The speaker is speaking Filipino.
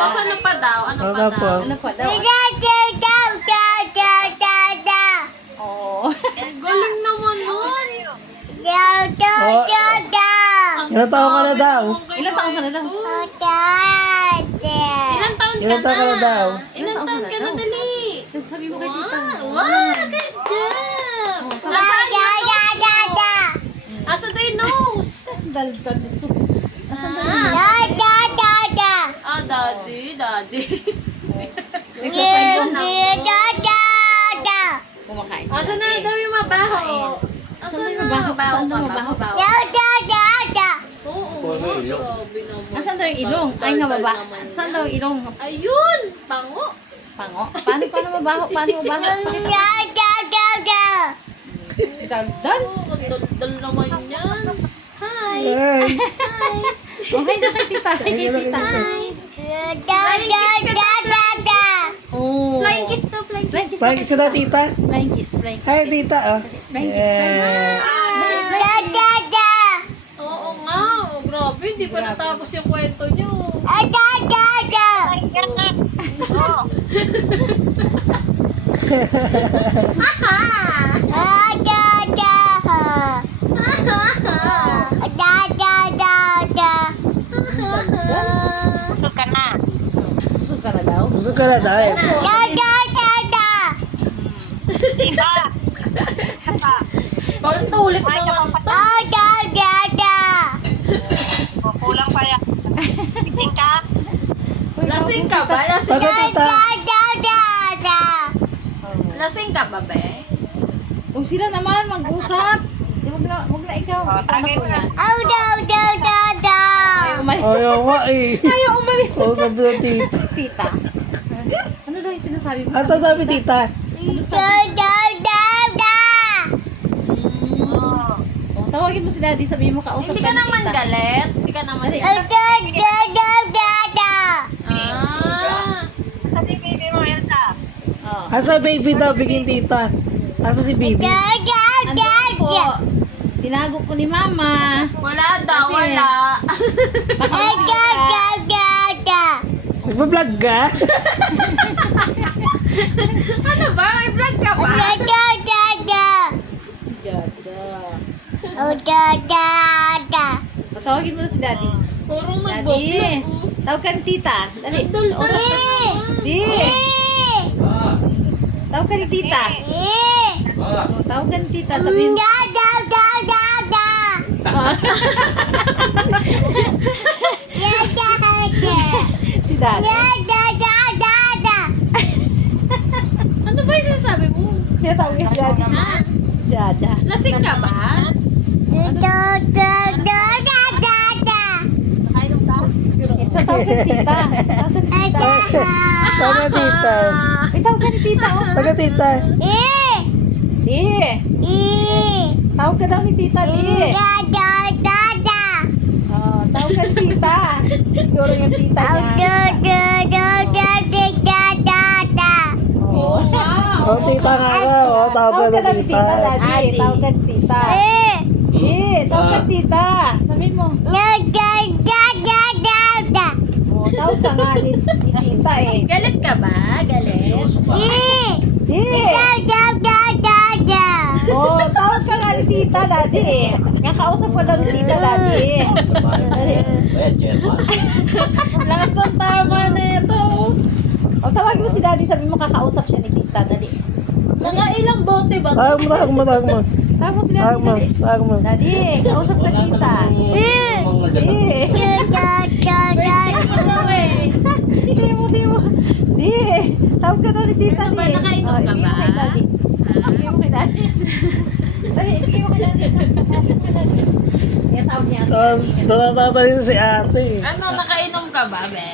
Tapos ano pa daw? Ano pa daw? Ano pa daw? Oo. Ang galing naman nun. Oh, ilang taon ka na daw? Ilang taon ka na daw? Ilang taon Ilang taon ka na daw? Ilang taon ka na dali? Sabi mo kay tita. Wow, good job. Nasaan yung nose mo? Asa daw yung nose? Daldal ito. Asan daw? Ah, daddy. Exercise mo. Kumakain sila. Asa na daw yung mabaho? Asa Asan daw yung na? mabaho? Asan daw mabaho? Oo, grabe naman. Asan daw yung ilong? Ay nga baba. Saan daw yung ilong? Ayun, pango. Pango. Paano mabaho? Paano mabaho? Daldal. Oh, ang daldal naman yan. Hi. Ay, Hi. Okay na kay tita. Kay tita. Oh. Flying kiss to, flying kiss. Flying kiss. Frank, isa na tita. Flying kiss. Flying kiss. Hi, tita. Oh. Flying kiss. Yeah. Oo nga, oh, grabe, hindi pa natapos yung kwento nyo. Aha! Busog ka na. Busog ka na daw? Busog ka na daw. Diba? Paulit Kumain ka naman pa to. O, kulang pa yan. Biting ka? Lasing ka ba? Lasing Pagod tita. Lasing ka ba, be? Kung sila naman mag-usap. Huwag na ikaw. O, tagay mo na. Ayaw umalis. Ayaw nga eh. Ayaw umalis. Oo, sabi ng tita. Tita. Ano daw yung sinasabi mo? Asa sabi tita? Oh, tawagin mo si daddy. Sabihin mo kausap Hindi ka ni naman tita. galit. Hindi ka naman Dali, galit. Ah. Sabi baby mo, Elsa. Oh. Asa baby daw, bigyan tita. Asa si baby? Andun po. Tinago ko ni mama. Wala daw, Kasi- wala. Nagpa-vlog ka? Ano ba? May vlog ka ba? Jaja. Patawagin mo na si daddy. Puro Daddy. nagbo-vlog. Tawag ka ni tita. Dali. Daldal. Kausap ka. Di. Tawag ka ni tita. Tawag ka ni tita. Sabihin mo. Si daddy. Ano ba yung sinasabi mo? Tinatawag ka si daddy. Ha? Jaja. Lasing ka ba? Sa tawag ka ni tita. Tawag ka ni tita. Taga tita. Ay, tawag ka ni tita. Oh. Taga tita. Di. Tawag ka daw ni tita. Di. Oh, tawag ka ni tita. Siguro yung tita niya. Oo nga. Oh, tita nga ka. Oh, tawag Tawag ka ka daw na ni tita, tita. daddy. Daddy. Tawag ka ni tita. Di. Tawag ka ni tita. Sabihin mo. Oh, tawag ka nga ni tita eh. Galit ka ba? Galit? Di. Oh, tawag ka nga ni tita, daddy eh. Kakausap ko daw ni tita, daddy. Dali. Lakas ng tama na ito. O, tawagin mo si daddy, sabi mo kakausap siya ni tita, dali. Nakailang bote ba? Tawag mo. Tawag mo si daddy, Tawag mo. dali. Tawag mo. Daddy, kausap ka tita. Di. Birthday mo daw eh. Di mo. Di. Tawag ka daw ni tita, Ano ba, di. nakainom O, ka ibigay mo ba? kay daddy. Ibigay mo kay daddy. Dali, ibigay mo kay daddy. Kaya tawag niya si daddy. Tawag si ate. Ano, nakainom ka ba, be?